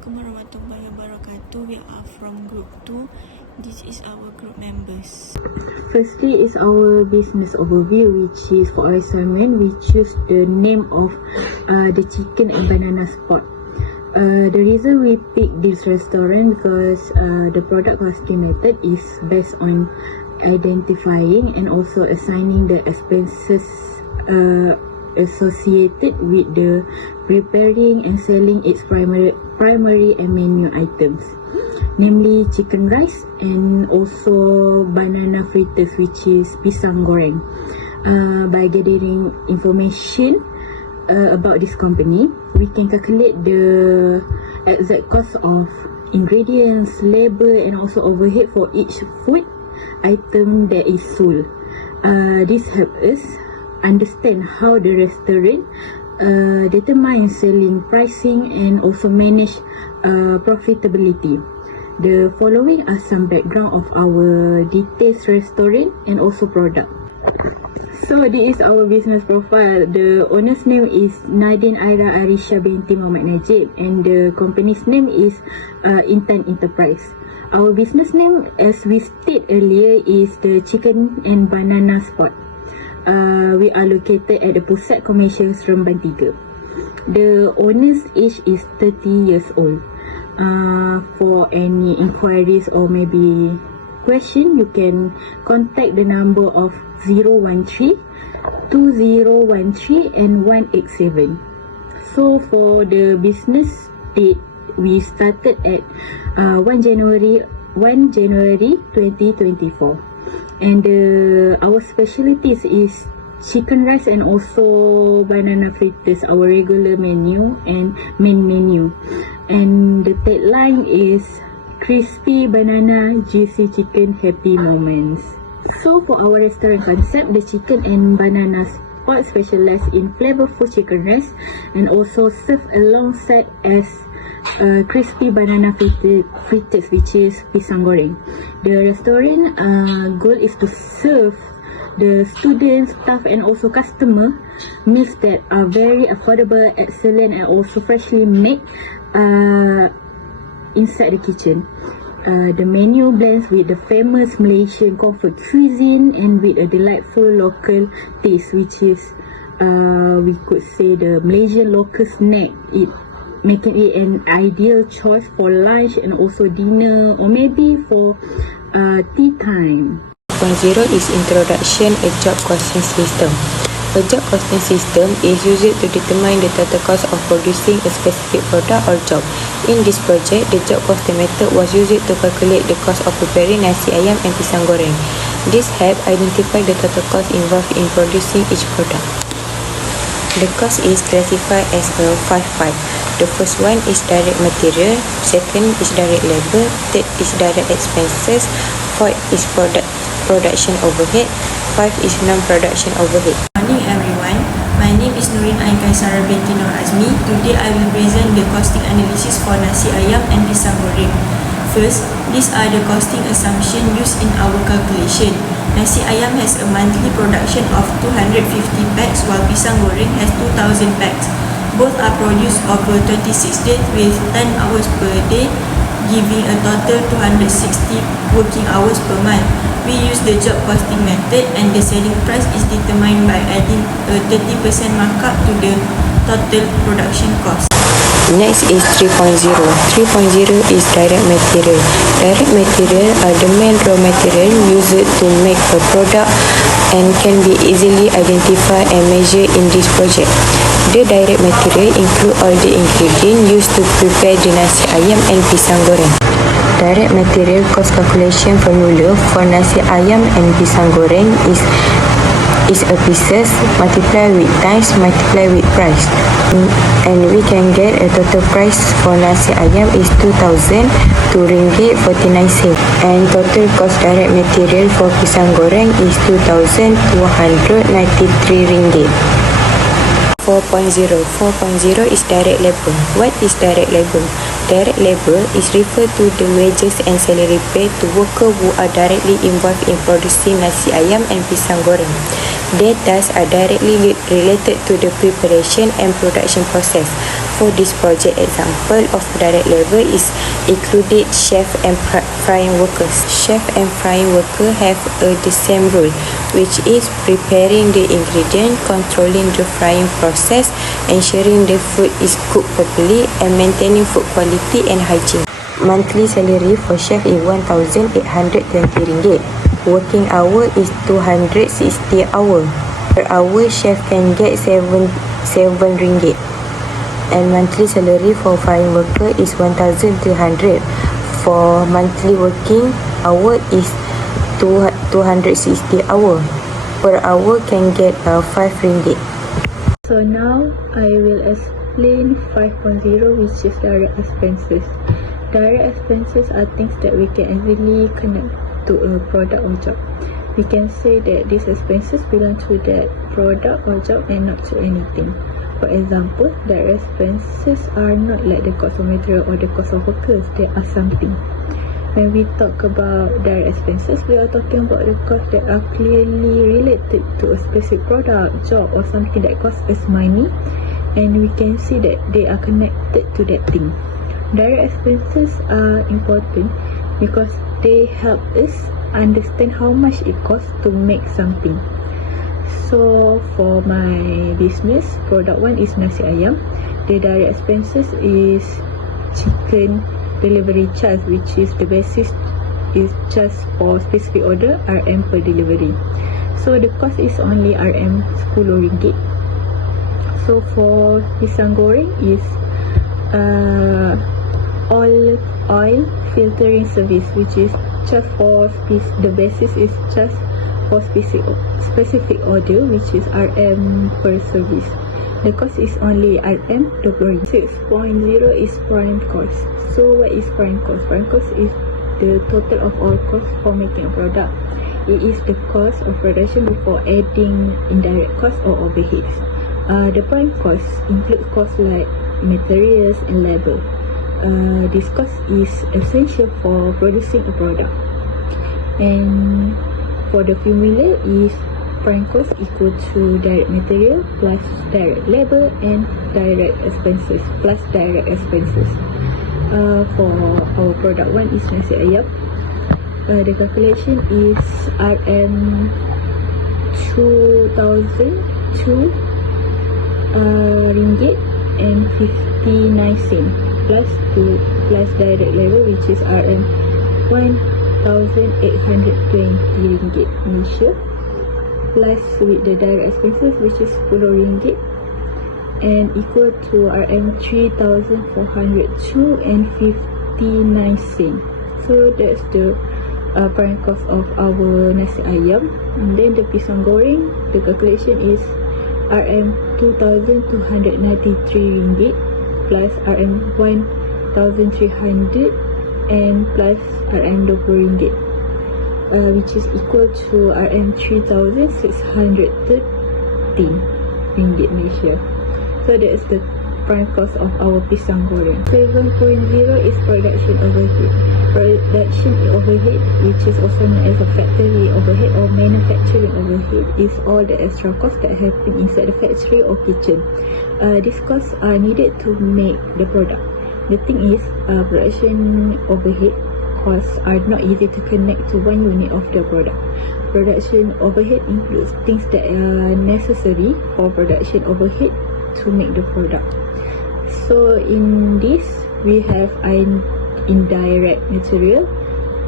Assalamualaikum warahmatullahi wabarakatuh. We are from group 2. This is our group members. Firstly is our business overview, which is for our assignment. We choose the name of the chicken and banana spot. The reason we pick this restaurant because the product costing method is based on identifying and also assigning the expenses associated with the preparing and selling its primary and menu items, namely chicken rice and also banana fritters, which is pisang goreng. By gathering information about this company, we can calculate the exact cost of ingredients, labor and also overhead for each food item that is sold. This helps us understand how the restaurant determine selling pricing and also manage profitability. The following are some background of our details restaurant and also product. So this is our business profile. The owner's name is Nadine Aira Arisha binti Muhammad Najib and the company's name is Intan Enterprise. Our business name, as we stated earlier, is the Chicken and Banana Spot. We are located at the Pusat Commercial Seremban 3. The owner's age is 30 years old. For any inquiries or maybe question, you can contact the number of 013 2013 and 187. So for the business date, we started at 1 January 2024. And our specialties is chicken rice and also banana fritters, our regular menu and main menu. And the tagline is crispy banana, juicy chicken, happy moments. So for our restaurant concept, the chicken and banana spot specialize in flavorful chicken rice and also serve alongside as crispy banana fritters, which is pisang goreng. The restaurant goal is to serve the students, staff and also customer meals that are very affordable, excellent and also freshly made inside the kitchen. The menu blends with the famous Malaysian comfort cuisine and with a delightful local taste, which is we could say the Malaysian local snack, making it an ideal choice for lunch and also dinner or maybe for tea time. 1.0 is introduction a job costing system. A job costing system is used to determine the total cost of producing a specific product or job. In this project, the job costing method was used to calculate the cost of preparing nasi ayam and pisang goreng. This helps identify the total cost involved in producing each product. The cost is classified as a 5-5. The first one is direct material, second is direct labor, third is direct expenses, fourth is production overhead, 5 is non-production overhead. Good morning everyone. My name is Nurin Ain Kaisara binti Nur Azmi. Today I will present the costing analysis for nasi ayam and pisang goreng. First, these are the costing assumption used in our calculation. Nasi ayam has a monthly production of 250 packs while pisang goreng has 2000 packs. Both are produced over 26 days with 10 hours per day, giving a total 260 working hours per month. We use the job costing method and the selling price is determined by adding a 30% markup to the total production cost. Next is 3.0. 3.0 is direct material. Direct material are the main raw material used to make a product and can be easily identified and measured in this project. The direct material include all the ingredients used to prepare the nasi ayam and pisang goreng. Direct material cost calculation formula for nasi ayam and pisang goreng is a pieces multiply with times multiply with price, and we can get a total price for nasi ayam is 2,002 ringgit 49 sen, and total cost direct material for pisang goreng is 2,293 ringgit. 4.0 is direct labor. What is direct labor? Direct labor is referred to the wages and salary paid to workers who are directly involved in producing nasi ayam and pisang goreng. Their tasks are directly related to the preparation and production process. For this project example of direct labor is included chef and frying workers. Chef and frying worker have the same role, which is preparing the ingredient, controlling the frying process, ensuring the food is cooked properly, and maintaining food quality and hygiene. Monthly salary for chef is 1,820 ringgit. Working hour is 260 hour. Per hour, chef can get 7 ringgit. And monthly salary for frying worker is 1,300. For monthly working hour is 260 hour. Per hour can get 5 ringgit. So now I will explain 5.0, which is direct expenses. Direct expenses are things that we can easily connect to a product or job. We can say that these expenses belong to that product or job and not to anything. For example, direct expenses are not like the cost of material or the cost of workers. They are something. When we talk about direct expenses, we are talking about the costs that are clearly related to a specific product, job, or something that costs us money, and we can see that they are connected to that thing. Direct expenses are important because they help us understand how much it costs to make something. So for my business, product one is nasi ayam. The direct expenses is chicken delivery charge, which is the basis is just for specific order, RM per delivery. So the cost is only RM 10 ringgit. So for pisang goreng is oil filtering service, which is just for the basis is just for specific order, which is RM per service. The cost is only RM 20. 6.0 is prime cost. So what is prime cost? Prime cost is the total of all costs for making a product. It is the cost of production before adding indirect costs or overheads. The prime cost includes costs like materials and labor. This cost is essential for producing a product. And for the formula is prime cost equal to direct material plus direct labor and direct expenses plus direct expenses. For our product one is nasi ayam. The calculation is RM 2,002 ringgit and 59 cents plus direct labor, which is RM 1,820 ringgit Malaysia, plus with the direct expenses, which is 10 ringgit and equal to RM 3,402 and 59 cents. So that's the prime cost of our nasi ayam. And then the pisang goreng, the calculation is RM 2,293 ringgit plus RM 1,300 and plus RM 20 ringgit, which is equal to RM 3,613 ringgit Malaysia. So that's the prime cost of our pisang goreng. 7.0 is production overhead. Production overhead, which is also known as a factory overhead or manufacturing overhead, is all the extra costs that happen inside the factory or kitchen. These costs are needed to make the product. The thing is, production overhead costs are not easy to connect to one unit of the product. Production overhead includes things that are necessary for production overhead to make the product. So in this, we have indirect material,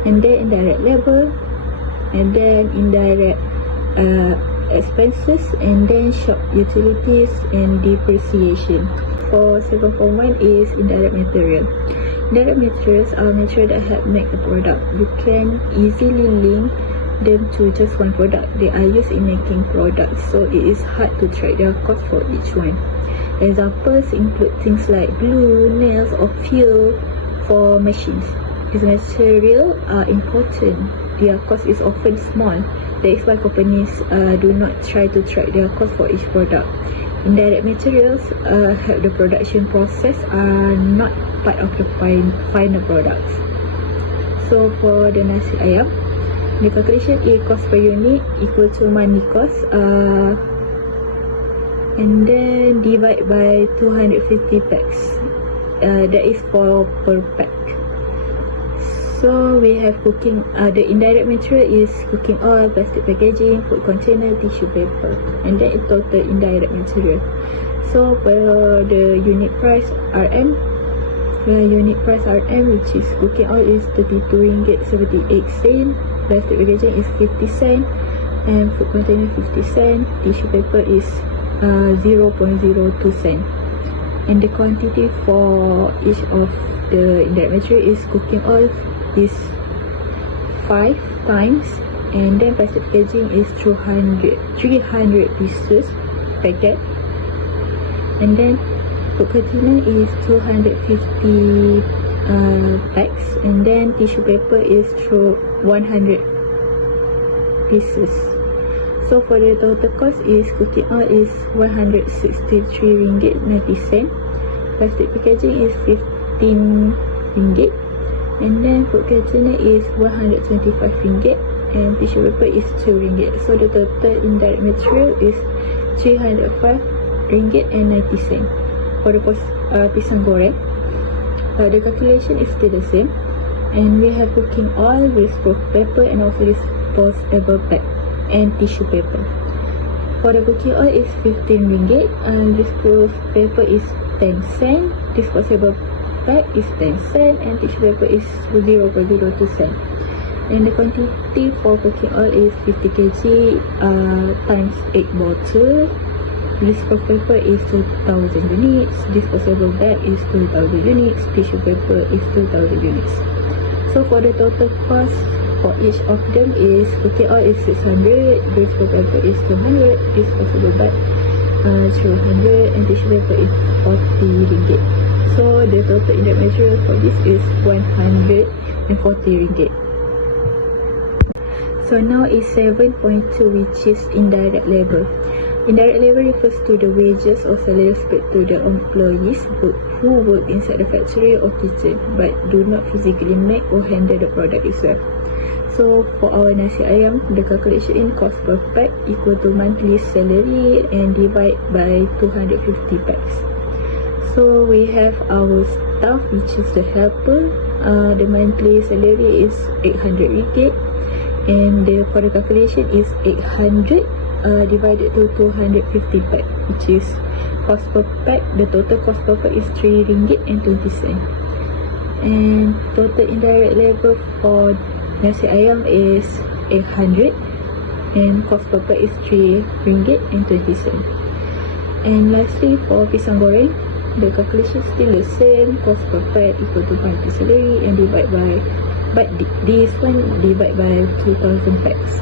and then indirect labor, and then indirect expenses, and then shop utilities and depreciation. For 7.1 is indirect material. Indirect materials are material that help make a product. You can easily link them to just one product. They are used in making products, so it is hard to track their cost for each one. Examples include things like glue, nails, or fuel for machines. These materials are important. Their cost is often small. That is why companies do not try to track their cost for each product. Indirect materials help the production process, are not part of the final products. So for the nasi ayam, the calculation is cost per unit equal to money cost and then divide by 250 packs. That is for per pack. So we have cooking, the indirect material is cooking oil, plastic packaging, food container, tissue paper, and then in total indirect material. So for the unit price RM, which is cooking oil is 32 ringgit 78 cent, plastic packaging is 50 cent, and food container 50 cent, tissue paper is 0.02 cent. And the quantity for each of the indirect material is cooking oil is 5 times, and then plastic packaging is 300 pieces packet, and then food container is 250 packs, and then tissue paper is 100 pieces. So for the total cost is cooking oil is 163 ringgit 90 cent, plastic packaging is 15 ringgit, and then food container is 125 ringgit, and tissue paper is 2 ringgit. So the total indirect material is 305 ringgit and 90 cent. For the pisang goreng, the calculation is still the same, and we have cooking oil, disposable paper, and also disposable bag and tissue paper. For the cooking oil is 15 ringgit, and disposable paper is 10 cent, disposable bag is 10 cent, and tissue paper is 0.02 cent. And the quantity for cooking oil is 50 kg times 8 bottle. Disposable paper is 2000 units, disposable bag is 2000 units, tissue paper is 2000 units. So for the total cost for each of them is cooking oil is 600, disposable paper is 200, disposable bag 300, and tissue paper is 40 ringgit. So the total indirect material for this is 140 ringgit. So now is 7.2, which is indirect labor. Indirect labor refers to the wages or salary paid to the employees who work inside the factory or kitchen but do not physically make or handle the product itself. So for our nasi ayam, the calculation in cost per pack equal to monthly salary and divide by 250 packs. So we have our staff, which is the helper. The monthly salary is 800 ringgit, and for the calculation is 800 divided to 250 pack, which is cost per pack. The total cost per pack is 3 ringgit and 20 cent. And total indirect labor for nasi ayam is 800, and cost per pack is 3 ringgit and 20 cent. And lastly, for pisang goreng, the calculation is still the same. Cost per pack equal to monthly salary and divide by, but this one divide by 2000 packs.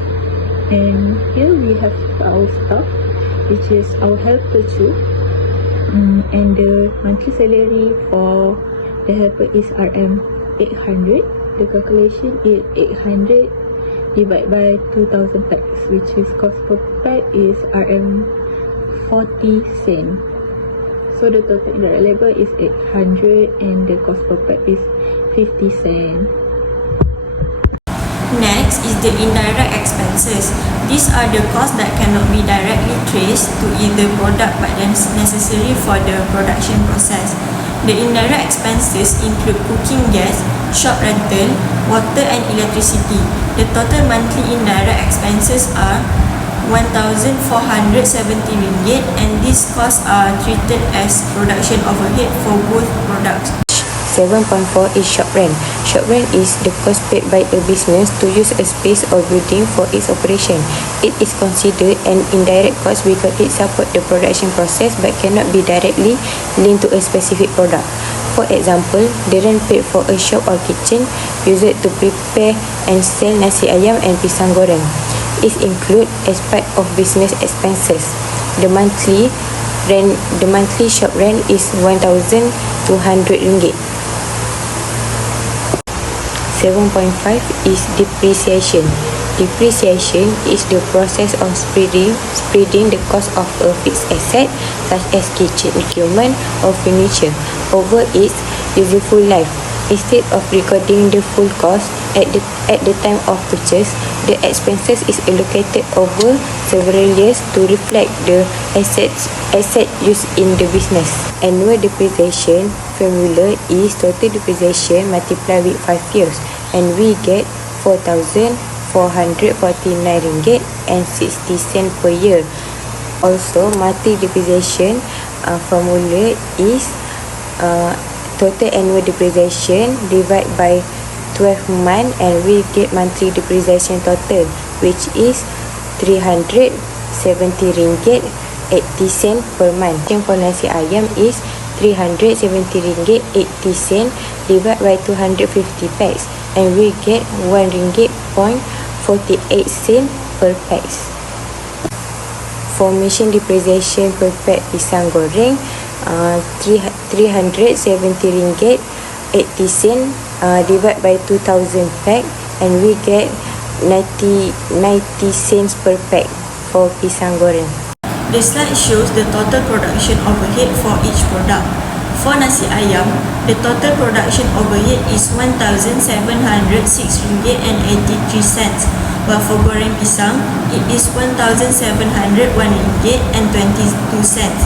And here we have our staff, which is our helper too, and the monthly salary for the helper is RM 800. The calculation is 800 divided by 2000 packs, which is cost per pack is RM 40 cent. So the total indirect labor is 800, and the cost per pack is 50 cent. Next is the indirect expenses. These are the costs that cannot be directly traced to either product but then necessary for the production process. The indirect expenses include cooking gas, shop rental, water and electricity. The total monthly indirect expenses are 1,470 ringgit, and these costs are treated as production overhead for both products. 7.4 is shop rent. Shop rent is the cost paid by a business to use a space or building for its operation. It is considered an indirect cost because it supports the production process but cannot be directly linked to a specific product. For example, the rent paid for a shop or kitchen used to prepare and sell nasi ayam and pisang goreng is included as part of business expenses. The monthly shop rent is 1,200 ringgit. 7.5 is depreciation. Depreciation is the process of spreading the cost of a fixed asset such as kitchen equipment or furniture over its useful life. Instead of recording the full cost, At the time of purchase, the expenses is allocated over several years to reflect the asset used in the business. Annual depreciation formula is total depreciation multiplied with 5 years, and we get 4,449 ringgit and 60 cents per year. Also, monthly depreciation formula is total annual depreciation divided by 12 months, and we get monthly depreciation total, which is 370 ringgit 80 cents per month. And for nasi ayam is 370 ringgit 80 cents divided by 250 packs, and we get 1 ringgit point 48 cents per packs. For machine depreciation per pack pisang goreng, 370 ringgit 80 cents divided by 2000 pack, and we get 90 cents per pack for pisang goreng. The slide shows the total production overhead for each product. For nasi ayam, the total production overhead is 1,706 ringgit and 83 cents, while for goreng pisang, it is 1,701 ringgit and 22 cents.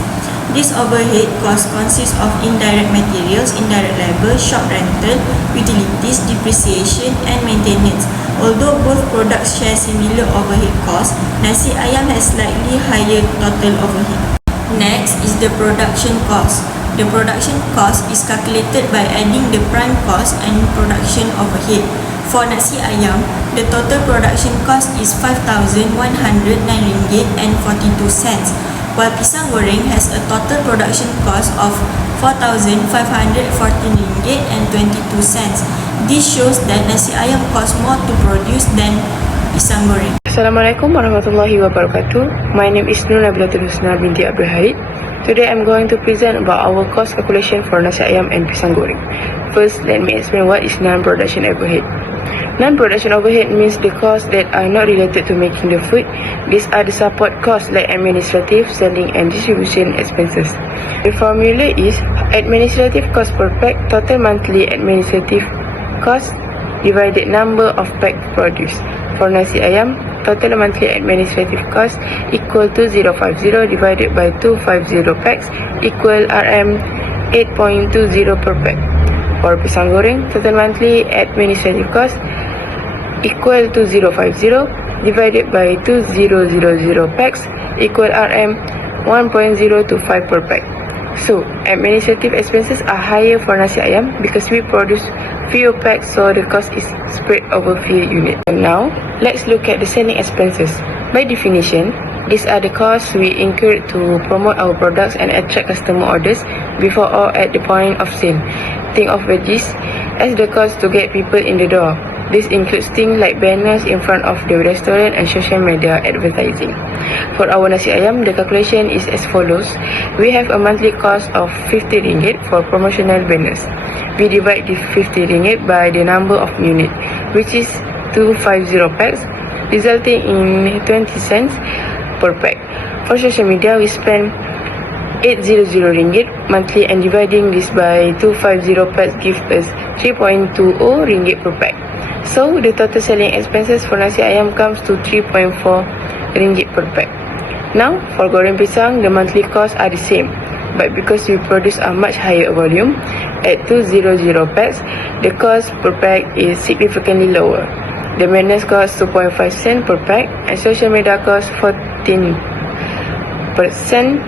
This overhead cost consists of indirect materials, indirect labor, shop rental, utilities, depreciation and maintenance. Although both products share similar overhead costs, nasi ayam has slightly higher total overhead. Next is the production cost. The production cost is calculated by adding the prime cost and production overhead. For nasi ayam, the total production cost is 5,109 ringgit and 42 cents, while pisang goreng has a total production cost of 4,514 ringgit and 22 cents. This shows that nasi ayam costs more to produce than pisang goreng. Assalamualaikum warahmatullahi wabarakatuh. My name is Nur Nabilatul Husna binti Abdul Haid. Today I'm going to present about our cost calculation for nasi ayam and pisang goreng. First, let me explain what is non-production overhead. Non-production overhead means the costs that are not related to making the food. These are the support costs like administrative, selling and distribution expenses. The formula is administrative cost per pack, total monthly administrative cost divided number of pack produced. For nasi ayam, total monthly administrative cost equal to 050 divided by 250 packs equal Rm 8.20 per pack. For pisang goreng, total monthly administrative cost equal to 050 divided by 2000 packs equal Rm 1.025 per pack. So, administrative expenses are higher for nasi ayam because we produce fewer packs, so the cost is spread over fewer units. And now, let's look at the selling expenses. By definition, these are the costs we incur to promote our products and attract customer orders before or at the point of sale. Think of wages as the cost to get people in the door. This includes things like banners in front of the restaurant and social media advertising. For our nasi ayam, the calculation is as follows. We have a monthly cost of 50 ringgit for promotional banners. We divide the 50 ringgit by the number of units, which is 250 packs, resulting in 20 cents per pack. For social media, we spend 800 ringgit monthly, and dividing this by 250 packs gives us 3.20 ringgit per pack. So, the total selling expenses for nasi ayam comes to 3.4 ringgit per pack. Now, for goreng pisang, the monthly costs are the same, but because we produce a much higher volume, at 200 packs, the cost per pack is significantly lower. The maintenance costs 2.5 cents per pack, and social media costs 40 cents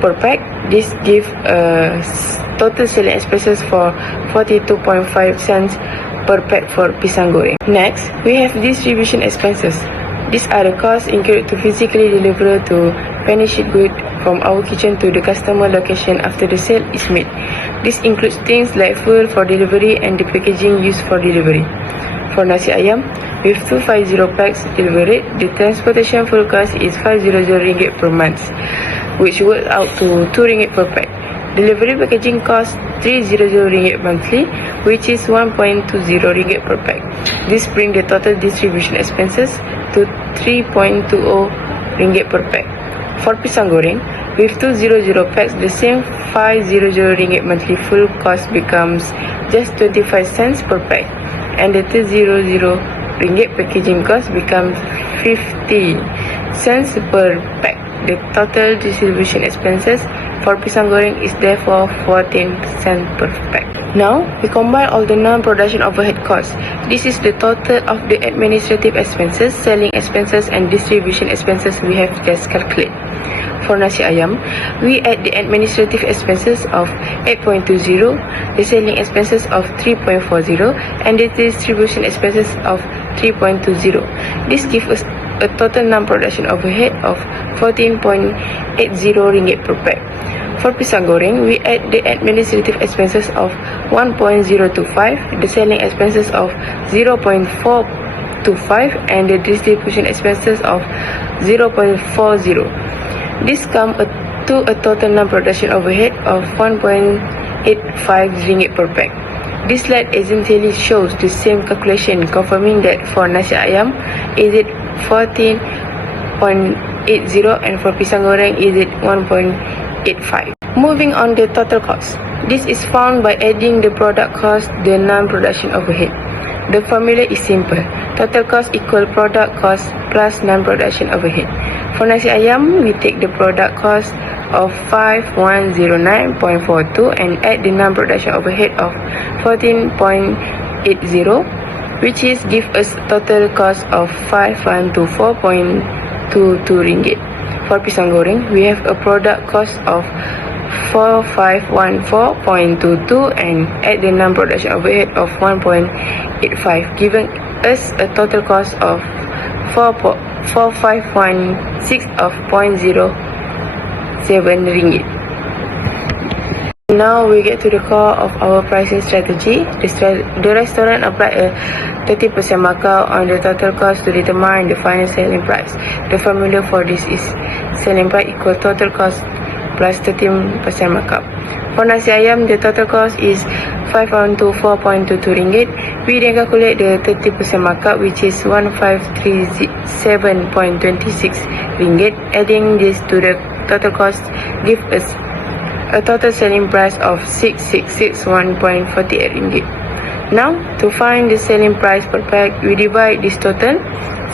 per pack. This gives total selling expenses for 42.5 cents per pack for pisang goreng. Next, we have distribution expenses. These are the costs incurred to physically deliver to finished goods from our kitchen to the customer location after the sale is made. This includes things like fuel for delivery and the packaging used for delivery. For nasi ayam, with 250 packs delivered, the transportation fuel cost is 500 ringgit per month, which works out to 2 ringgit per pack. Delivery packaging costs 300 ringgit monthly, which is 1.20 ringgit per pack. This brings the total distribution expenses to 3.20 ringgit per pack. For pisang goreng, with 200 packs, the same 500 ringgit monthly full cost becomes just 25 cents per pack. and the 200 ringgit packaging cost becomes 50 cents per pack. The total distribution expenses for pisang goreng is therefore 14 cents per pack. Now, we combine all the non-production overhead costs. This is the total of the administrative expenses, selling expenses and distribution expenses we have just calculated. For nasi ayam, we add the administrative expenses of 8.20, the selling expenses of 3.40, and the distribution expenses of 3.20. This gives us a total non-production overhead of 14.80 ringgit per pack. For pisang goreng, we add the administrative expenses of 1.025, the selling expenses of 0.425, and the distribution expenses of 0.40. This comes to a total non-production overhead of 1.85 ringgit per pack. This slide essentially shows the same calculation, confirming that for nasi ayam, is it 14.80 and for pisang goreng, is it 1.85. Moving on the total cost. This is found by adding the product cost, the non-production overhead. The formula is simple. Total cost equal product cost plus non-production overhead. For nasi ayam, we take the product cost of 5109.42 and add the non-production overhead of 14.80, which is give us total cost of 5124.22 ringgit. For pisang goreng, we have a product cost of 4514.22 and add the non-production overhead of 1.85, giving us a total cost of 4516 of 0.07 ringgit. Now we get to the core of our pricing strategy. The restaurant apply a 30% markup on the total cost to determine the final selling price. The formula for this is selling price equal total cost plus 13% markup. For nasi ayam, the total cost is 5124.22 ringgit. We then calculate the 30% markup, which is 1537.26 ringgit. Adding this to the total cost gives us a total selling price of 6661.48 ringgit. Now, to find the selling price per pack, we divide this total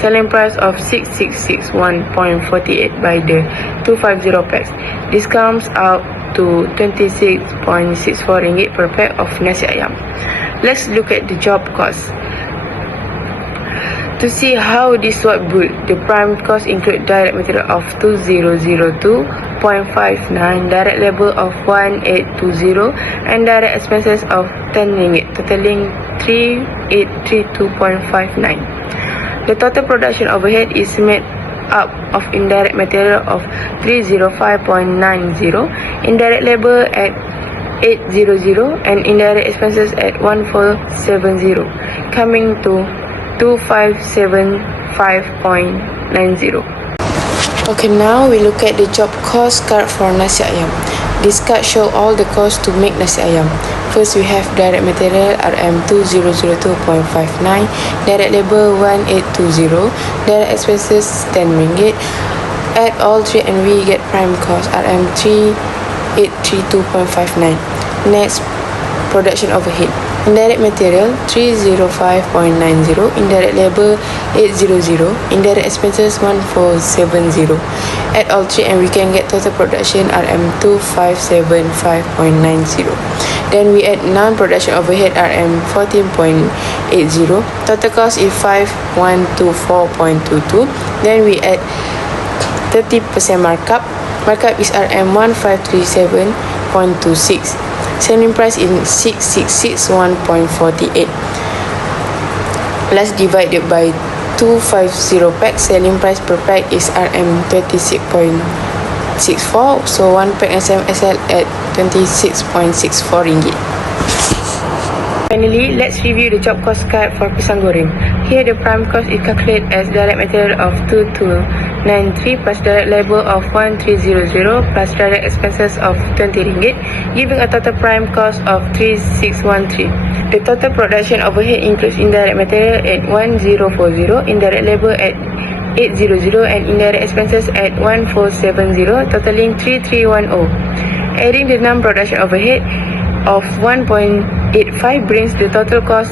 selling price of 6661.48 by the 250 packs. This comes out to 26.64 ringgit per pack of nasi ayam. Let's look at the job cost. To see how this work good, the prime cost include direct material of 2002.59, direct labor of 1820, and direct expenses of 10 ringgit, totaling 3832.59. The total production overhead is made up of indirect material of 305.90, indirect labor at 800, and indirect expenses at 1470, coming to 2575.90. Okay, now we look at the job cost card for nasi ayam. This card show all the costs to make nasi ayam. First, we have direct material RM2002.59, direct labor 1820, direct expenses 10 ringgit. Add all three and we get prime cost RM3832.59. Next, production overhead. Indirect material 305.90, indirect labor 800, indirect expenses 1470. Add all three and we can get total production RM2575.90. Then we add non-production overhead RM14.80. Total cost is 5124.22. Then we add 30% markup. Markup is RM1537.26. Selling price is 6661.48. Let's divide it by 250 pack. Selling price per pack is RM26.64. So one pack SMSL at 26.64 ringgit. Finally, let's review the job cost card for pisang goreng. Here the prime cost is calculated as direct material of 2293 plus direct labor of 1300 plus direct expenses of 20 ringgit, giving a total prime cost of 3613. The total production overhead includes indirect material at 1040, indirect labor at 800 and indirect expenses at 1470, totaling 3310. Adding the non-production overhead of 1.85 brings the total cost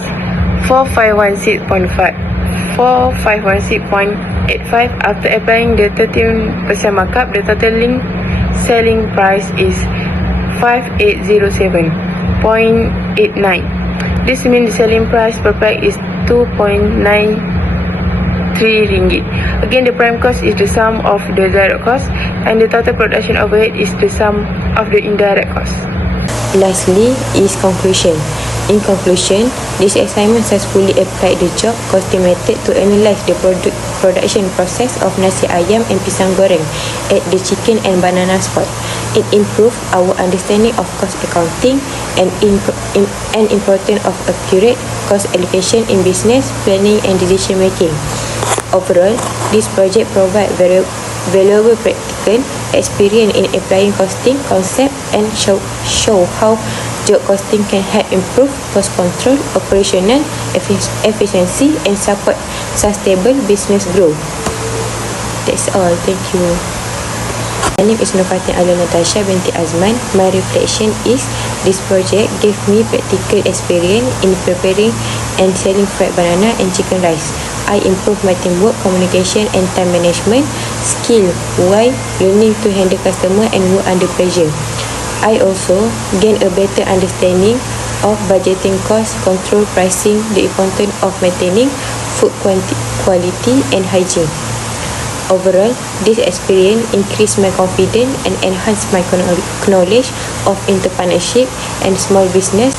4516.85. After applying the 13% markup, the total selling price is 5807.89. This means the selling price per pack is 2.93 ringgit. Again, the prime cost is the sum of the direct cost, and the total production overhead is the sum of the indirect cost. Lastly is conclusion. In conclusion, this assignment successfully applied the job costing method to analyze the production process of nasi ayam and pisang goreng at the chicken and banana spot. It improved our understanding of cost accounting and importance of accurate cost allocation in business planning and decision making. Overall, this project provides valuable practical experience in applying costing concept and show how job costing can help improve cost control, operational efficiency, and support sustainable business growth. That's all. Thank you. My name is Nurfatin Alun Natasha binti Azman. My reflection is this project gave me practical experience in preparing and selling fried banana and chicken rice. I improved my teamwork, communication, and time management skill while learning to handle customer and work under pressure. I also gained a better understanding of budgeting cost, control pricing, the importance of maintaining food quality and hygiene. Overall, this experience increased my confidence and enhanced my knowledge of entrepreneurship and small business.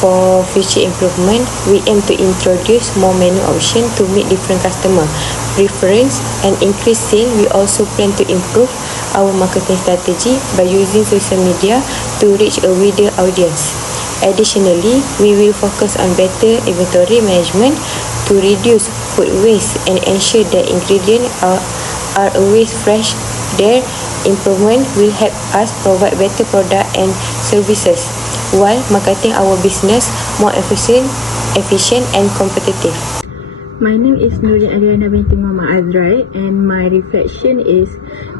For future improvement, we aim to introduce more menu options to meet different customer preference and increase sales. We also plan to improve our marketing strategy by using social media to reach a wider audience. Additionally, we will focus on better inventory management to reduce food waste and ensure that ingredients are always fresh. Their improvement will help us provide better product and services while marketing our business more efficient and competitive. My name is Nurin Ariana binti Muhammad Azrai, and my reflection is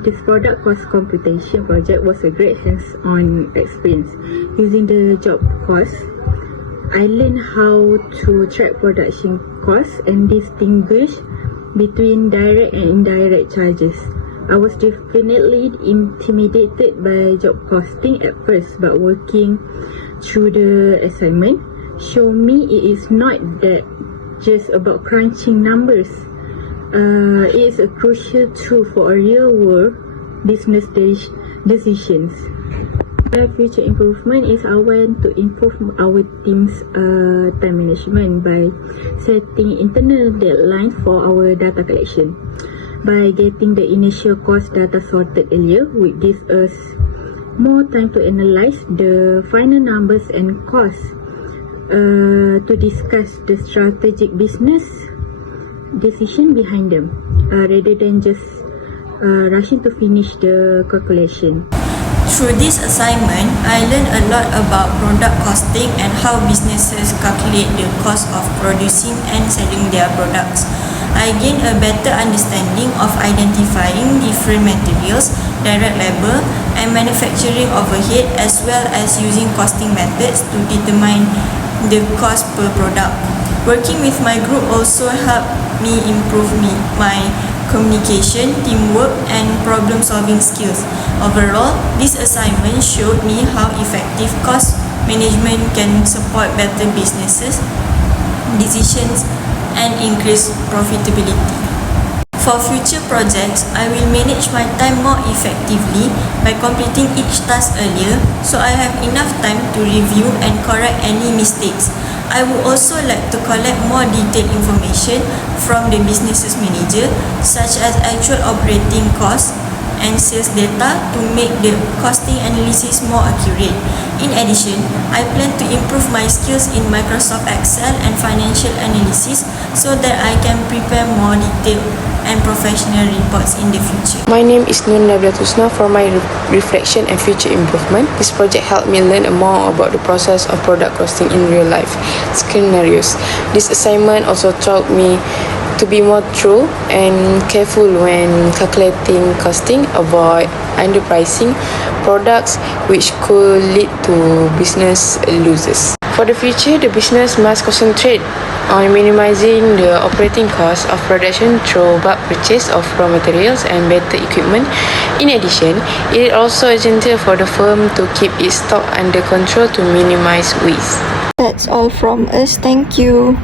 this product cost computation project was a great hands-on experience. Using the job cost, I learned how to track production costs and distinguish between direct and indirect charges. I was definitely intimidated by job costing at first, but working through the assignment showed me it is not that just about crunching numbers. It is a crucial tool for a real-world business decisions. My future improvement is I want to improve our team's time management by setting internal deadlines for our data collection. By getting the initial cost data sorted earlier, would give us more time to analyze the final numbers and costs to discuss the strategic business decision behind them, rather than just rushing to finish the calculation. Through this assignment, I learned a lot about product costing and how businesses calculate the cost of producing and selling their products. I gained a better understanding of identifying different materials, direct labor, and manufacturing overhead, as well as using costing methods to determine the cost per product. Working with my group also helped me improve my communication, teamwork, and problem-solving skills. Overall, this assignment showed me how effective cost management can support better businesses decisions and increase profitability. For future projects, I will manage my time more effectively by completing each task earlier, so I have enough time to review and correct any mistakes. I would also like to collect more detailed information from the business's manager, such as actual operating costs and sales data, to make the costing analysis more accurate. In addition, I plan to improve my skills in Microsoft Excel and financial analysis so that I can prepare more detailed and professional reports in the future. My name is Nur Nablatusna. For my reflection and future improvement, this project helped me learn more about the process of product costing in real life scenarios. This assignment also taught me to be more true and careful when calculating costing, avoid underpricing products, which could lead to business losses. For the future, the business must concentrate on minimizing the operating cost of production through bulk purchase of raw materials and better equipment. In addition, it is also essential for the firm to keep its stock under control to minimize waste. That's all from us. Thank you.